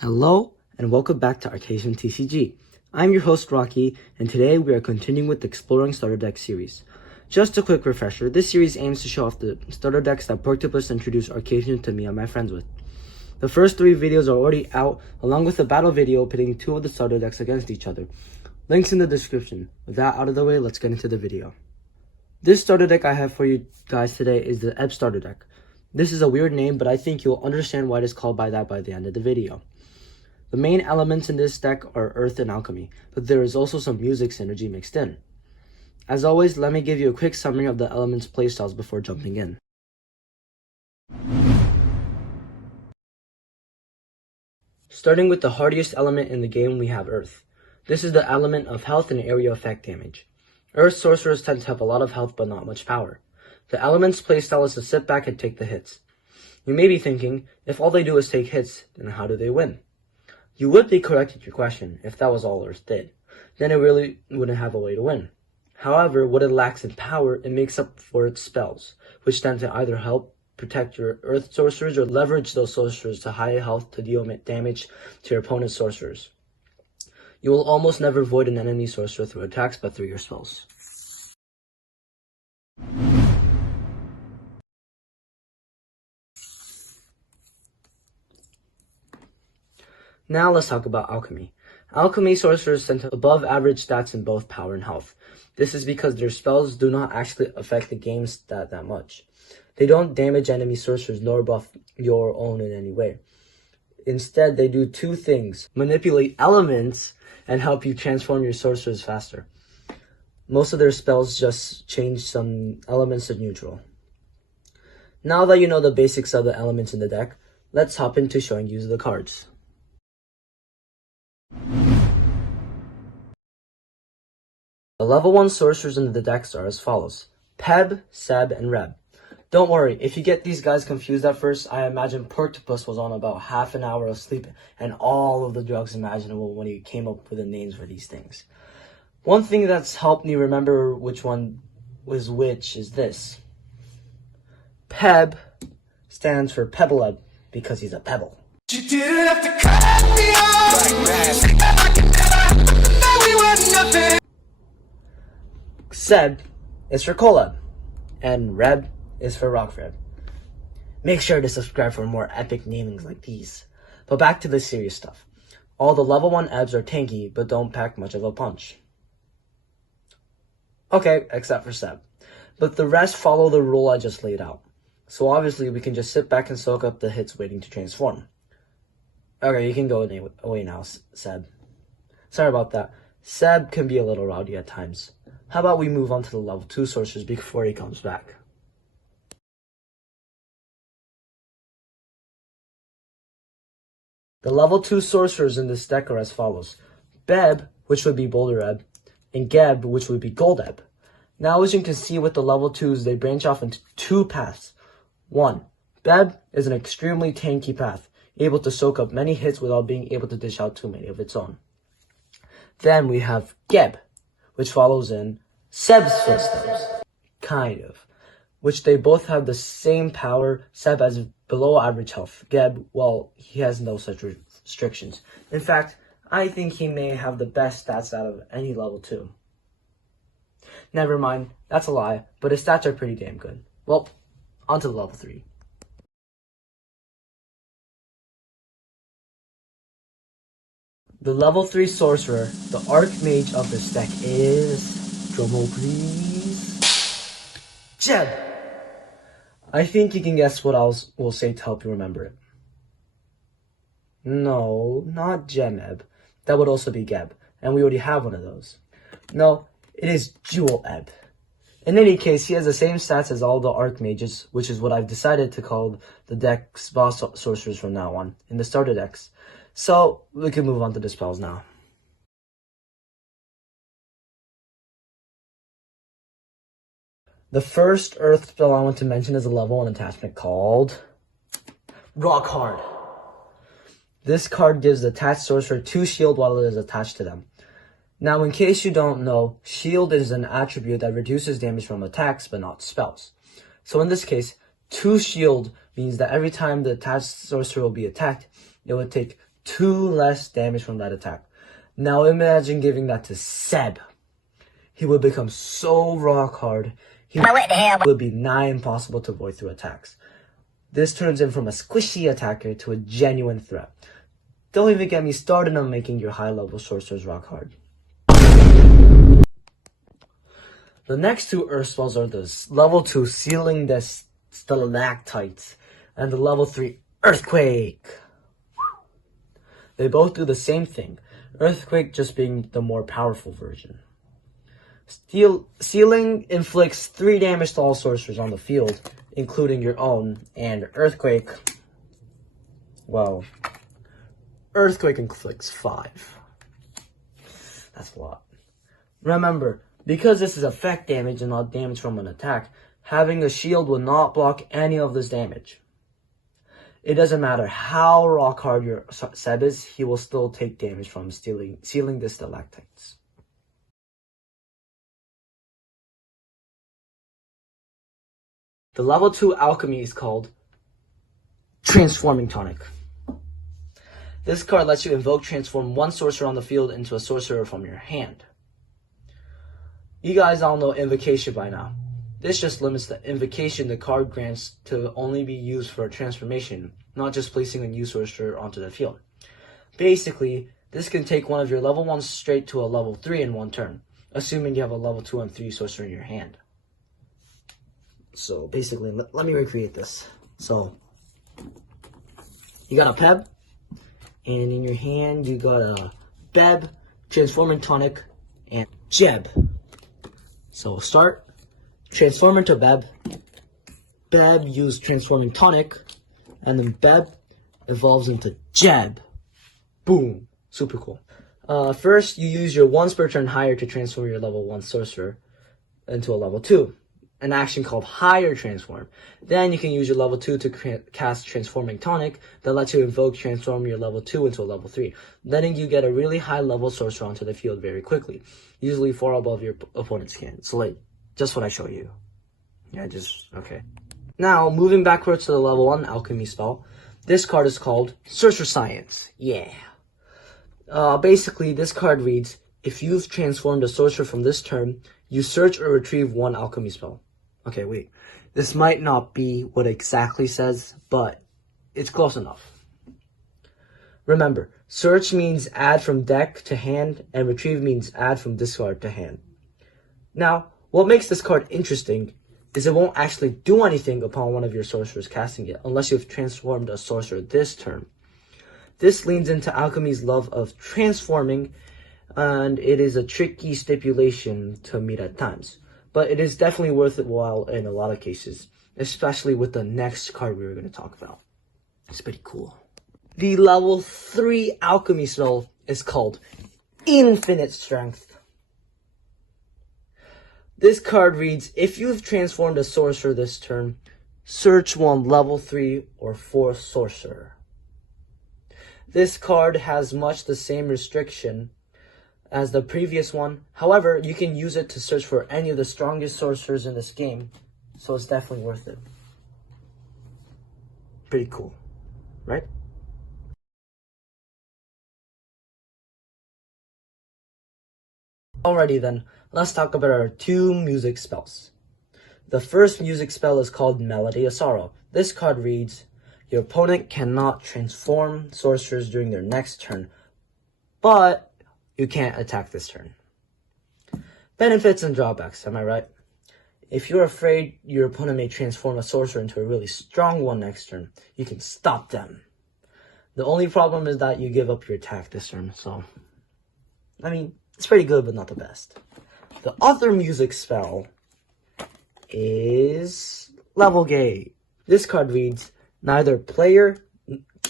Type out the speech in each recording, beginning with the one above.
Hello, and welcome back to ArcatiumTCG. I'm your host, Rocky, and today we are continuing with the Exploring Starter Deck series. Just a quick refresher, this series aims to show off the starter decks that Porktopus introduced Arcatium to me and my friends with. The first 3 videos are already out, along with a battle video pitting 2 of the starter decks against each other. Links in the description. With that out of the way, let's get into the video. This starter deck I have for you guys today is the Ebb starter deck. This is a weird name, but I think you'll understand why it is called by that by the end of the video. The main elements in this deck are Earth and Alchemy, but there is also some music synergy mixed in. As always, let me give you a quick summary of the elements' playstyles before jumping in. Starting with the hardiest element in the game, we have Earth. This is the element of health and area effect damage. Earth sorcerers tend to have a lot of health but not much power. The element's playstyle is to sit back and take the hits. You may be thinking, if all they do is take hits, then how do they win? You would be correct in your question if that was all Earth did. Then it really wouldn't have a way to win. However, what it lacks in power, it makes up for its spells, which tend to either help protect your Earth sorcerers or leverage those sorcerers to high health to deal damage to your opponent's sorcerers. You will almost never void an enemy sorcerer through attacks but through your spells. Now let's talk about Alchemy. Alchemy sorcerers tend to above average stats in both power and health. This is because their spells do not actually affect the game stat that much. They don't damage enemy sorcerers nor buff your own in any way. Instead, they do 2 things: manipulate elements and help you transform your sorcerers faster. Most of their spells just change some elements to neutral. Now that you know the basics of the elements in the deck, let's hop into showing you the cards. The level 1 sorcerers in the decks are as follows: Peb, Seb, and Reb. Don't worry, if you get these guys confused at first, I imagine Porktopus was on about half an hour of sleep and all of the drugs imaginable when he came up with the names for these things. One thing that's helped me remember which one was which is this. Peb stands for Pebbleb because he's a pebble. You didn't have to cut me off. Seb is for Colin, and Reb is for Rockfred. Make sure to subscribe for more epic namings like these. But back to the serious stuff. All the level 1 Ebbs are tanky, but don't pack much of a punch. Okay, except for Seb. But the rest follow the rule I just laid out. So obviously we can just sit back and soak up the hits waiting to transform. Okay, you can go away now, Seb. Sorry about that. Seb can be a little rowdy at times. How about we move on to the level 2 sorcerers before he comes back? The level 2 sorcerers in this deck are as follows: Beb, which would be Boulder Ebb, and Geb, which would be Gold Ebb. Now, as you can see with the level 2s, they branch off into 2 paths. 1. Beb is an extremely tanky path, able to soak up many hits without being able to dish out too many of its own. Then we have Geb, which follows in Seb's footsteps, kind of, which they both have the same power. Seb has below average health. Geb, well, he has no such restrictions. In fact, I think he may have the best stats out of any level 2. Never mind, that's a lie, but his stats are pretty damn good. Well, on to the level 3. The level 3 sorcerer, the Archmage of this deck is, drumroll please, Jeb. I think you can guess what I will say to help you remember it. No, not Gemeb. That would also be Geb, and we already have one of those. No, it is Jewel Ebb. In any case, he has the same stats as all the Archmages, which is what I've decided to call the deck's boss sorcerers from now on, in the starter decks. So, we can move on to the spells now. The first Earth spell I want to mention is a level 1 attachment called Rock Hard. This card gives the attached sorcerer 2 shield while it is attached to them. Now, in case you don't know, shield is an attribute that reduces damage from attacks but not spells. So in this case, 2 shield means that every time the attached sorcerer will be attacked, it would take 2 less damage from that attack. Now imagine giving that to Seb. He would become so rock hard, he would be nigh impossible to avoid through attacks. This turns him from a squishy attacker to a genuine threat. Don't even get me started on making your high-level sorcerers rock hard. The next 2 Earth spells are the level 2 Sealing the Stalactites and the level 3 Earthquake. They both do the same thing, Earthquake just being the more powerful version. Sealing inflicts 3 damage to all sorcerers on the field, including your own, and Earthquake, well, Earthquake inflicts 5. That's a lot. Remember, because this is effect damage and not damage from an attack, having a shield will not block any of this damage. It doesn't matter how rock hard your Seb is, he will still take damage from sealing the stalactites. The level 2 alchemy is called Transforming Tonic. This card lets you invoke transform 1 sorcerer on the field into a sorcerer from your hand. You guys all know invocation by now. This just limits the invocation the card grants to only be used for a transformation, not just placing a new sorcerer onto the field. Basically, this can take one of your level 1s straight to a level 3 in 1 turn, assuming you have a level 2 and 3 sorcerer in your hand. So basically, let me recreate this. So, you got a Peb, and in your hand you got a Beb, Transforming Tonic, and Jeb. So start, transform into Beb, Beb use Transforming Tonic, and then Beb evolves into Jeb. Boom. Super cool. First, you use your once per turn higher to transform your level 1 sorcerer into a level 2. An action called Higher Transform. Then you can use your level 2 to cast Transforming Tonic that lets you invoke transform your level 2 into a level 3, letting you get a really high level sorcerer onto the field very quickly, usually far above your opponent's hand. So like, just what I show you. Yeah, okay. Now, moving backwards to the level 1 alchemy spell, this card is called Sorcerer Science. Yeah. Basically, this card reads, if you've transformed a sorcerer from this turn, you search or retrieve 1 alchemy spell. Okay, wait. This might not be what it exactly says, but it's close enough. Remember, search means add from deck to hand, and retrieve means add from discard to hand. Now, what makes this card interesting is it won't actually do anything upon one of your sorcerers casting it, unless you've transformed a sorcerer this turn. This leans into alchemy's love of transforming, and it is a tricky stipulation to meet at times. But it is definitely worthwhile in a lot of cases, especially with the next card we were going to talk about. It's pretty cool. The level 3 alchemy spell is called Infinite Strength. This card reads, if you've transformed a sorcerer this turn, search 1 level 3 or 4 sorcerer. This card has much the same restriction as the previous one. However, you can use it to search for any of the strongest sorcerers in this game, so it's definitely worth it. Pretty cool, right? Alrighty then, let's talk about our 2 music spells. The first music spell is called Melody of Sorrow. This card reads, your opponent cannot transform sorcerers during their next turn, but you can't attack this turn. Benefits and drawbacks, am I right? If you're afraid your opponent may transform a sorcerer into a really strong one next turn, you can stop them. The only problem is that you give up your attack this turn, so, I mean, it's pretty good, but not the best. The other music spell is Level Gate. This card reads, neither player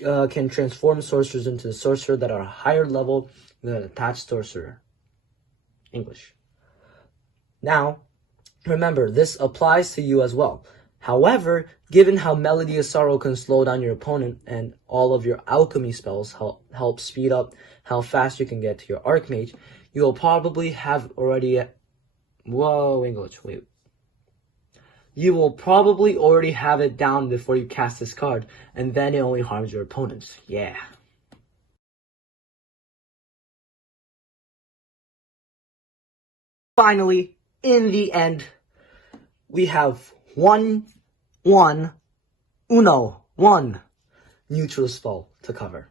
can transform sorcerers into the sorcerer that are higher level than an attached sorcerer. English. Now, remember, this applies to you as well. However, given how Melody of Sorrow can slow down your opponent and all of your alchemy spells help speed up how fast you can get to your Archmage, you will probably have already... You will probably already have it down before you cast this card, and then it only harms your opponents. Yeah. Finally, in the end, we have one neutral spell to cover.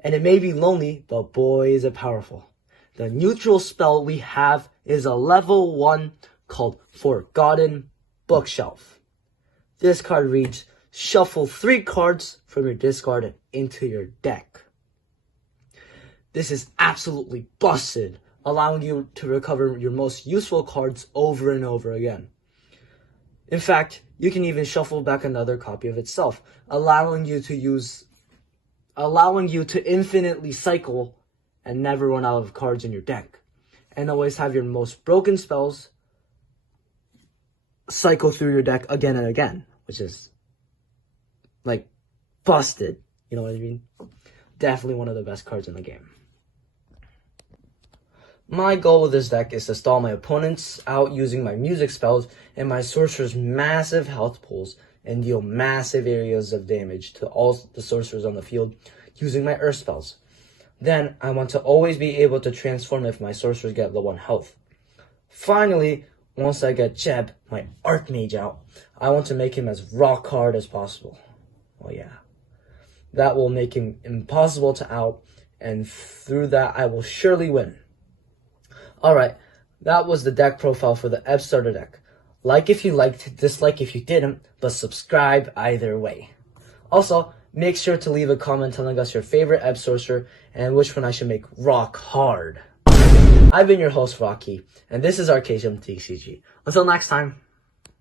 And it may be lonely, but boy is it powerful. The neutral spell we have is a level 1 called Forgotten Bookshelf. This card reads, shuffle 3 cards from your discard into your deck. This is absolutely busted, allowing you to recover your most useful cards over and over again. In fact, you can even shuffle back another copy of itself, allowing you to infinitely cycle and never run out of cards in your deck, and always have your most broken spells cycle through your deck again and again, which is like busted. You know what I mean? Definitely one of the best cards in the game. My goal with this deck is to stall my opponents out using my music spells and my sorcerer's massive health pools and deal massive areas of damage to all the sorcerers on the field using my earth spells. Then I want to always be able to transform if my sorcerers get low on health. Finally, once I get Jeb, my Archmage, out, I want to make him as rock hard as possible. Oh yeah. That will make him impossible to out, and through that I will surely win. Alright, that was the deck profile for the Ebb Starter deck. Like if you liked, dislike if you didn't, but subscribe either way. Also, make sure to leave a comment telling us your favorite Ebb Sorcerer and which one I should make rock hard. I've been your host, Rocky, and this is ArcatiumTCG. Until next time.